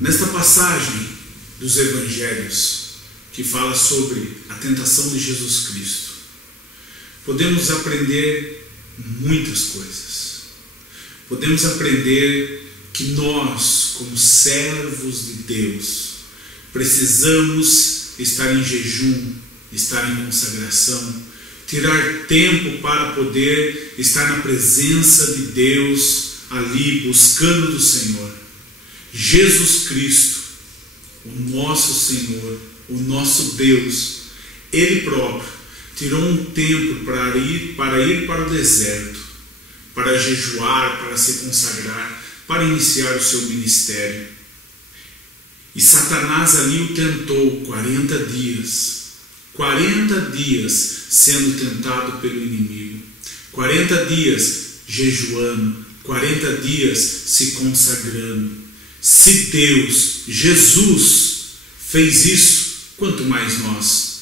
Nesta passagem dos Evangelhos, que fala sobre a tentação de Jesus Cristo, podemos aprender muitas coisas. Podemos aprender que nós, como servos de Deus, precisamos estar em jejum, estar em consagração, tirar tempo para poder estar na presença de Deus ali, buscando do Senhor. Jesus Cristo, o nosso Senhor, o nosso Deus, Ele próprio tirou um tempo para ir para o deserto, para jejuar, para se consagrar, para iniciar o seu ministério. E Satanás ali o tentou 40 dias. 40 dias sendo tentado pelo inimigo. 40 dias jejuando. 40 dias se consagrando. Se Deus, Jesus, fez isso, quanto mais nós.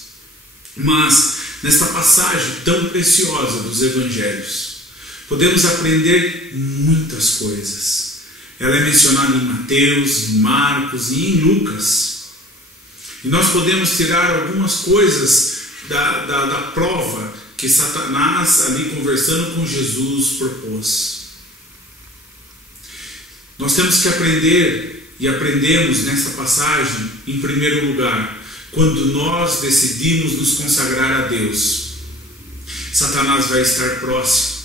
Mas, nesta passagem tão preciosa dos Evangelhos, podemos aprender muitas coisas. Ela é mencionada em Mateus, em Marcos e em Lucas. E nós podemos tirar algumas coisas da prova que Satanás, ali conversando com Jesus, propôs. Nós temos que aprender, e aprendemos nessa passagem, em primeiro lugar, quando nós decidimos nos consagrar a Deus, Satanás vai estar próximo.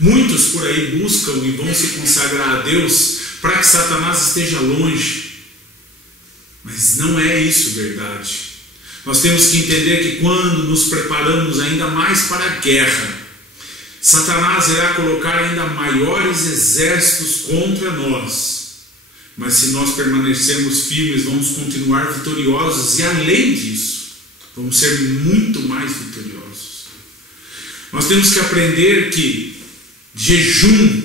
Muitos por aí buscam e vão se consagrar a Deus para que Satanás esteja longe. Mas não é isso verdade. Nós temos que entender que quando nos preparamos ainda mais para a guerra, Satanás irá colocar ainda maiores exércitos contra nós. Mas se nós permanecermos firmes, vamos continuar vitoriosos e além disso, vamos ser muito mais vitoriosos. Nós temos que aprender que jejum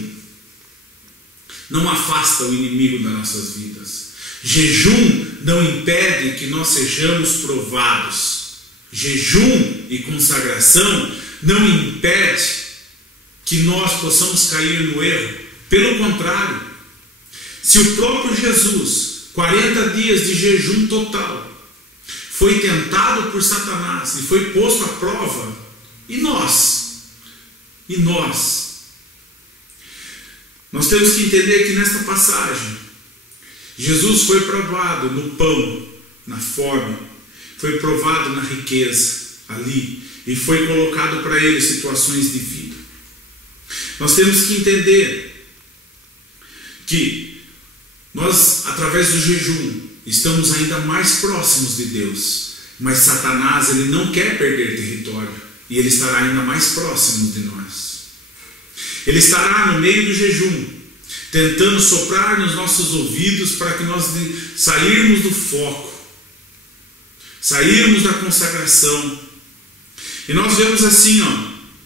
não afasta o inimigo das nossas vidas. Jejum não impede que nós sejamos provados. Jejum e consagração não impede que nós possamos cair no erro. Pelo contrário, se o próprio Jesus, 40 dias de jejum total, foi tentado por Satanás e foi posto à prova, e nós? E nós? Nós temos que entender que nesta passagem, Jesus foi provado no pão, na fome, foi provado na riqueza, ali, e foi colocado para ele situações de vida. Nós temos que entender que nós, através do jejum, estamos ainda mais próximos de Deus, mas Satanás, ele não quer perder território, e ele estará ainda mais próximo de nós. Ele estará no meio do jejum, tentando soprar nos nossos ouvidos para que nós sairmos do foco, sairmos da consagração. E nós vemos assim,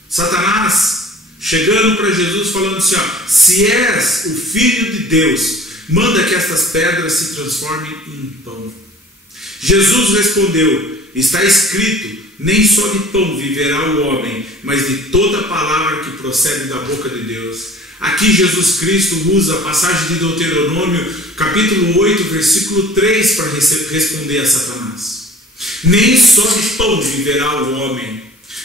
Satanás chegando para Jesus falando assim, se és o Filho de Deus, manda que estas pedras se transformem em pão. Jesus respondeu, está escrito, nem só de pão viverá o homem, mas de toda palavra que procede da boca de Deus. Aqui Jesus Cristo usa a passagem de Deuteronômio, capítulo 8, versículo 3, para responder a Satanás. Nem só de pão viverá o homem.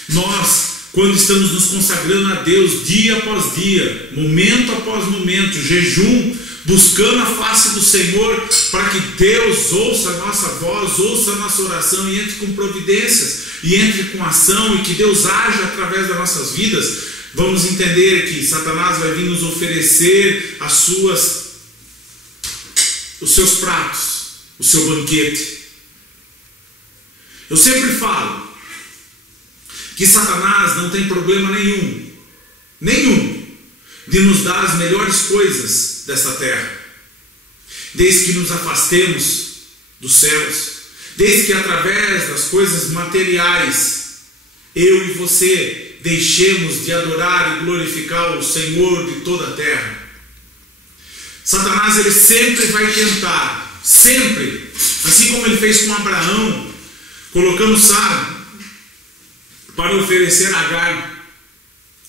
Nós, quando estamos nos consagrando a Deus, dia após dia, momento após momento, jejum, buscando a face do Senhor, para que Deus ouça a nossa voz, ouça a nossa oração e entre com providências, e entre com ação, e que Deus haja através das nossas vidas, vamos entender que Satanás vai vir nos oferecer os seus pratos, o seu banquete. Eu sempre falo que Satanás não tem problema nenhum, de nos dar as melhores coisas dessa terra, desde que nos afastemos dos céus, desde que através das coisas materiais, eu e você deixemos de adorar e glorificar o Senhor de toda a terra. Satanás, ele sempre vai tentar, sempre, assim como ele fez com Abraão, colocando Sara para oferecer Agar,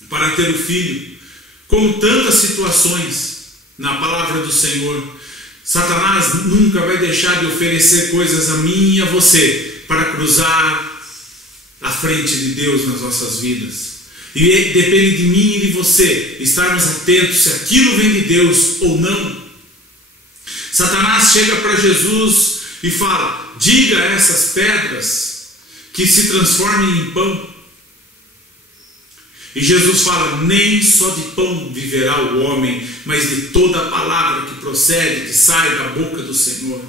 para ter o filho, como tantas situações na palavra do Senhor. Satanás nunca vai deixar de oferecer coisas a mim e a você para cruzar a frente de Deus nas nossas vidas. E depende de mim e de você estarmos atentos se aquilo vem de Deus ou não. Satanás chega para Jesus e fala: diga a essas pedras que se transformem em pão. E Jesus fala: nem só de pão viverá o homem, mas de toda a palavra que procede, que sai da boca do Senhor.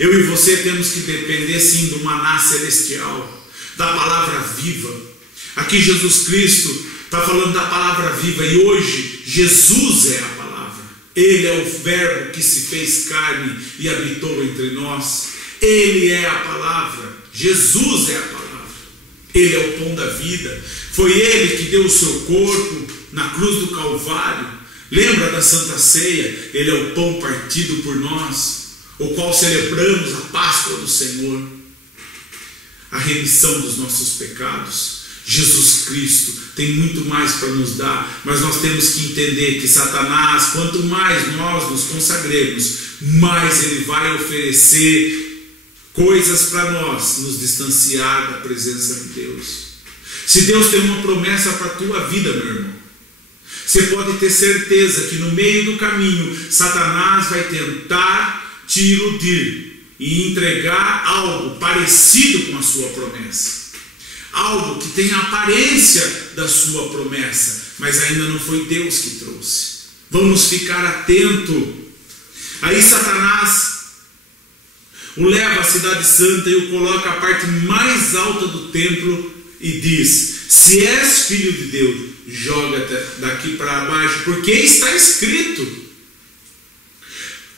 Eu e você temos que depender sim do maná celestial, da palavra viva. Aqui Jesus Cristo está falando da palavra viva, e hoje Jesus é a palavra. Ele é o verbo que se fez carne e habitou entre nós. Ele é a palavra. Jesus é a palavra. Ele é o pão da vida. Foi Ele que deu o seu corpo na cruz do Calvário. Lembra da Santa Ceia? Ele é o pão partido por nós, o qual celebramos a Páscoa do Senhor, a remissão dos nossos pecados. Jesus Cristo tem muito mais para nos dar, mas nós temos que entender que Satanás, quanto mais nós nos consagremos, mais ele vai oferecer coisas para nós nos distanciar da presença de Deus. Se Deus tem uma promessa para a tua vida, meu irmão, você pode ter certeza que no meio do caminho Satanás vai tentar te iludir e entregar algo parecido com a sua promessa, algo que tem a aparência da sua promessa, mas ainda não foi Deus que trouxe. Vamos ficar atento. Aí Satanás o leva à cidade santa e o coloca à parte mais alta do templo e diz: se és filho de Deus, joga daqui para baixo, porque está escrito.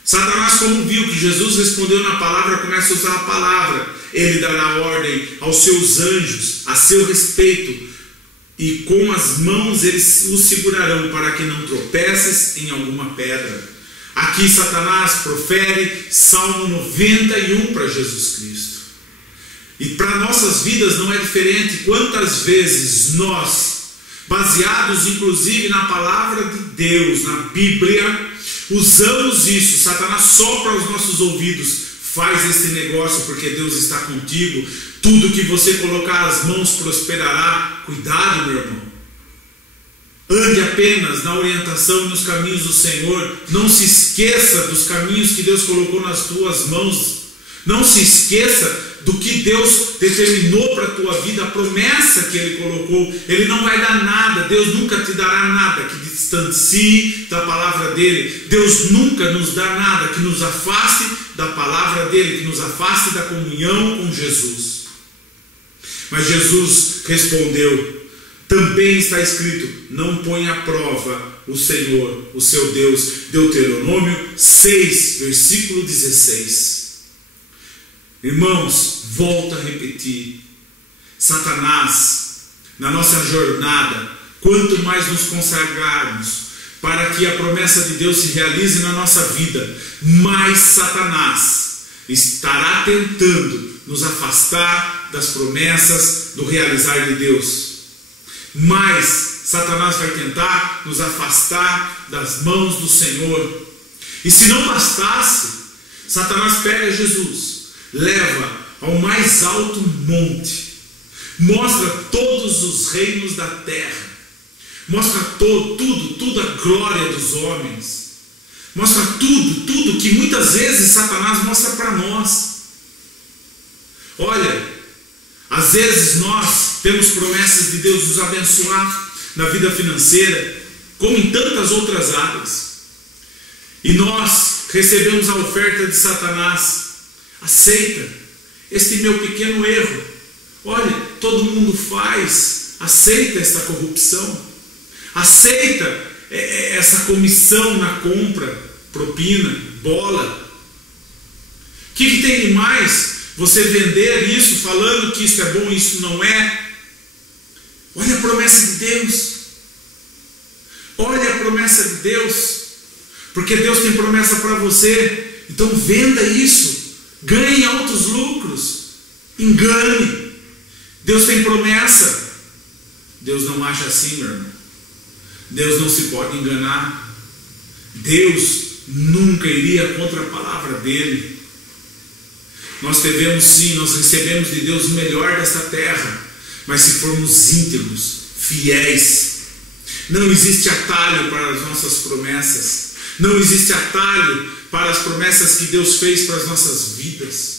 Satanás, como viu que Jesus respondeu na palavra, começa a usar a palavra. Ele dará ordem aos seus anjos a seu respeito, e com as mãos eles o segurarão para que não tropeces em alguma pedra. Aqui Satanás profere Salmo 91 para Jesus Cristo. E para nossas vidas não é diferente. Quantas vezes nós, baseados inclusive na palavra de Deus, na Bíblia, usamos isso. Satanás sopra aos nossos ouvidos: faz esse negócio porque Deus está contigo, tudo que você colocar as mãos prosperará. Cuidado, meu irmão. Ande apenas na orientação e nos caminhos do Senhor. Não se esqueça dos caminhos que Deus colocou nas tuas mãos. Não se esqueça do que Deus determinou para a tua vida, a promessa que Ele colocou. Ele não vai dar nada, Deus nunca te dará nada que distancie da palavra dEle. Deus nunca nos dá nada que nos afaste da palavra dEle, que nos afaste da comunhão com Jesus. Mas Jesus respondeu: também está escrito, não põe à prova o Senhor, o seu Deus. Deuteronômio 6, versículo 16. Irmãos, volto a repetir: Satanás, na nossa jornada, quanto mais nos consagrarmos para que a promessa de Deus se realize na nossa vida, mais Satanás estará tentando nos afastar das promessas do realizar de Deus. Mais Satanás vai tentar nos afastar das mãos do Senhor. E se não bastasse, Satanás pega Jesus, leva ao mais alto monte, mostra todos os reinos da terra, mostra tudo a glória dos homens, mostra tudo que muitas vezes Satanás mostra para nós. Olha, às vezes nós temos promessas de Deus nos abençoar na vida financeira, como em tantas outras áreas, e nós recebemos a oferta de Satanás. Aceita este meu pequeno erro. Olha, todo mundo faz. Aceita esta corrupção. Aceita essa comissão na compra, propina, bola. O que tem de mais você vender isso falando que isso é bom e isso não é? Olha a promessa de Deus. Olha a promessa de Deus. Porque Deus tem promessa para você. Então venda isso. Ganhe altos lucros. Engane. Deus tem promessa. Deus não acha assim, meu irmão. Deus não se pode enganar. Deus nunca iria contra a palavra dele. Nós devemos sim, nós recebemos de Deus o melhor desta terra, mas se formos íntegros, fiéis, não existe atalho para as nossas promessas, não existe atalho para as promessas que Deus fez para as nossas vidas.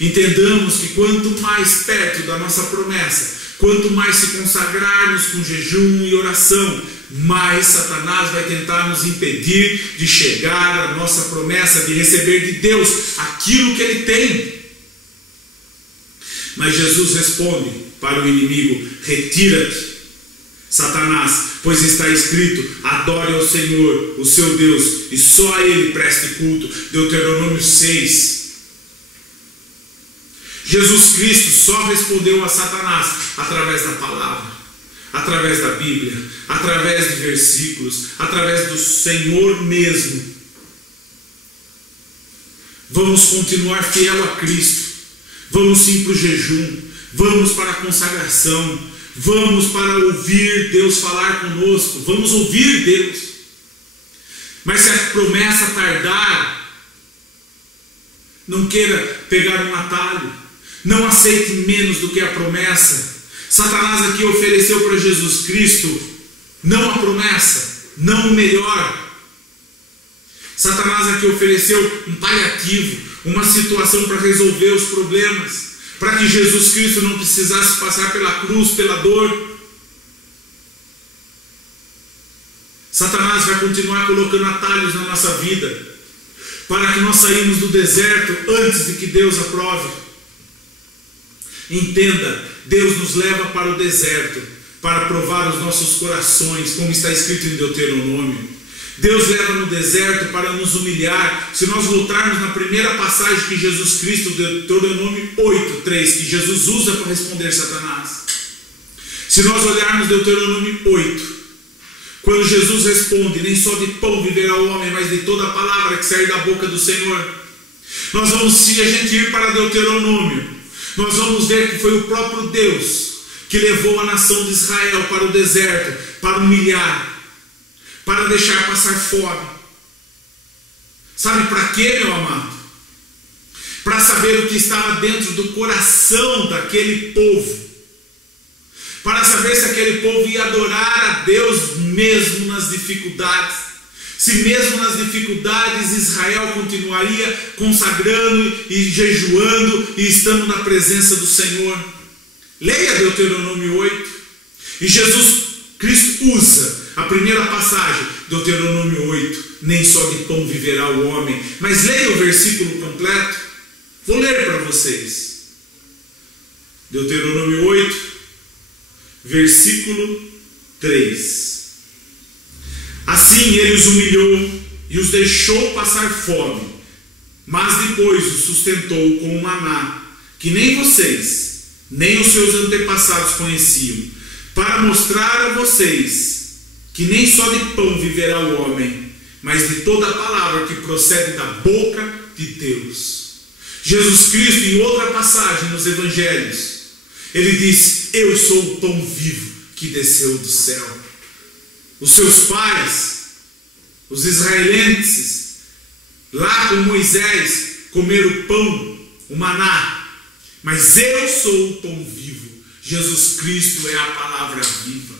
Entendamos que quanto mais perto da nossa promessa, quanto mais se consagrarmos com jejum e oração, mais Satanás vai tentar nos impedir de chegar à nossa promessa, de receber de Deus aquilo que Ele tem. Mas Jesus responde para o inimigo: retira-te, Satanás, pois está escrito: adore ao Senhor, o seu Deus, e só a Ele preste culto. Deuteronômio 6. Jesus Cristo só respondeu a Satanás através da palavra, através da Bíblia, através de versículos, através do Senhor mesmo. Vamos continuar fiel a Cristo, vamos sim para o jejum, vamos para a consagração, vamos para ouvir Deus falar conosco, vamos ouvir Deus. Mas se a promessa tardar, não queira pegar um atalho, não aceite menos do que a promessa. Satanás aqui ofereceu para Jesus Cristo não a promessa, não o melhor. Satanás aqui ofereceu um paliativo, uma situação para resolver os problemas, para que Jesus Cristo não precisasse passar pela cruz, pela dor. Satanás vai continuar colocando atalhos na nossa vida, para que nós saímos do deserto antes de que Deus aprove. Entenda, Deus nos leva para o deserto para provar os nossos corações, como está escrito em Deuteronômio. Deus leva no deserto para nos humilhar. Se nós voltarmos na primeira passagem que Jesus Cristo, Deuteronômio 8:3, que Jesus usa para responder Satanás. Se nós olharmos Deuteronômio 8, quando Jesus responde: nem só de pão viverá o homem, mas de toda a palavra que sair da boca do Senhor. Nós vamos, se a gente ir para Deuteronômio, nós vamos ver que foi o próprio Deus que levou a nação de Israel para o deserto, para humilhar, para deixar passar fome. Sabe para quê, meu amado? Para saber o que estava dentro do coração daquele povo, para saber se aquele povo ia adorar a Deus mesmo nas dificuldades, se mesmo nas dificuldades Israel continuaria consagrando e jejuando e estando na presença do Senhor. Leia Deuteronômio 8. E Jesus Cristo usa a primeira passagem, Deuteronômio 8, nem só de pão viverá o homem. Mas leia o versículo completo. Vou ler para vocês. Deuteronômio 8, versículo 3. Assim ele os humilhou e os deixou passar fome, mas depois os sustentou com o maná, que nem vocês, nem os seus antepassados conheciam, para mostrar a vocês que nem só de pão viverá o homem, mas de toda a palavra que procede da boca de Deus. Jesus Cristo, em outra passagem nos Evangelhos, ele diz: eu sou o pão vivo que desceu do céu. Os seus pais, os israelenses, lá com Moisés, comeram o pão, o maná. Mas eu sou o pão vivo. Jesus Cristo é a palavra viva.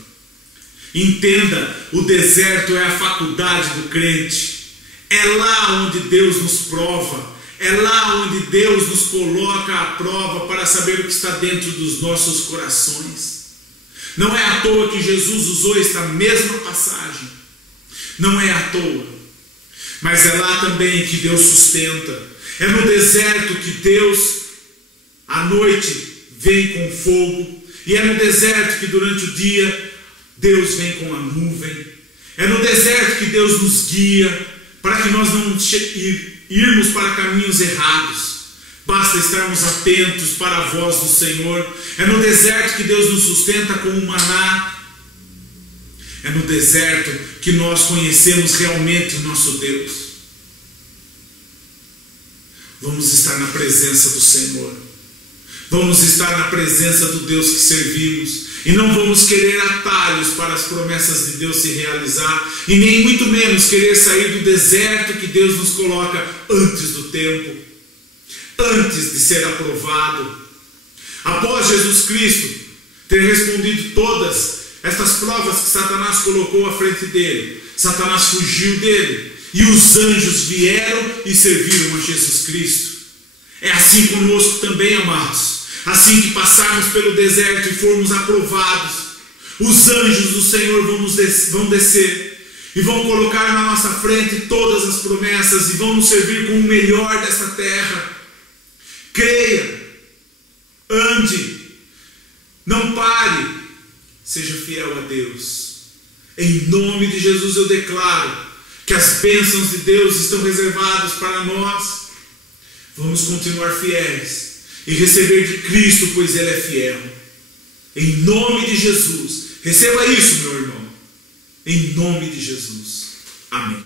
Entenda, o deserto é a faculdade do crente. É lá onde Deus nos prova. É lá onde Deus nos coloca à prova para saber o que está dentro dos nossos corações. Não é à toa que Jesus usou esta mesma passagem. Não é à toa. Mas é lá também que Deus sustenta. É no deserto que Deus, à noite, vem com fogo. E é no deserto que durante o dia Deus vem com a nuvem. É no deserto que Deus nos guia para que nós não irmos para caminhos errados. Basta estarmos atentos para a voz do Senhor. É no deserto que Deus nos sustenta com o maná. É no deserto que nós conhecemos realmente o nosso Deus. Vamos estar na presença do Senhor. Vamos estar na presença do Deus que servimos. E não vamos querer atalhos para as promessas de Deus se realizar, e nem muito menos querer sair do deserto que Deus nos coloca antes do tempo, antes de ser aprovado. Após Jesus Cristo ter respondido todas estas provas que Satanás colocou à frente dele, Satanás fugiu dele, e os anjos vieram e serviram a Jesus Cristo. É assim conosco também, amados. Assim que passarmos pelo deserto e formos aprovados, os anjos do Senhor vão descer e vão colocar na nossa frente todas as promessas e vão nos servir com o melhor desta terra. Creia, ande, não pare, seja fiel a Deus. Em nome de Jesus eu declaro que as bênçãos de Deus estão reservadas para nós. Vamos continuar fiéis e receber de Cristo, pois Ele é fiel. Em nome de Jesus, receba isso, meu irmão. Em nome de Jesus. Amém.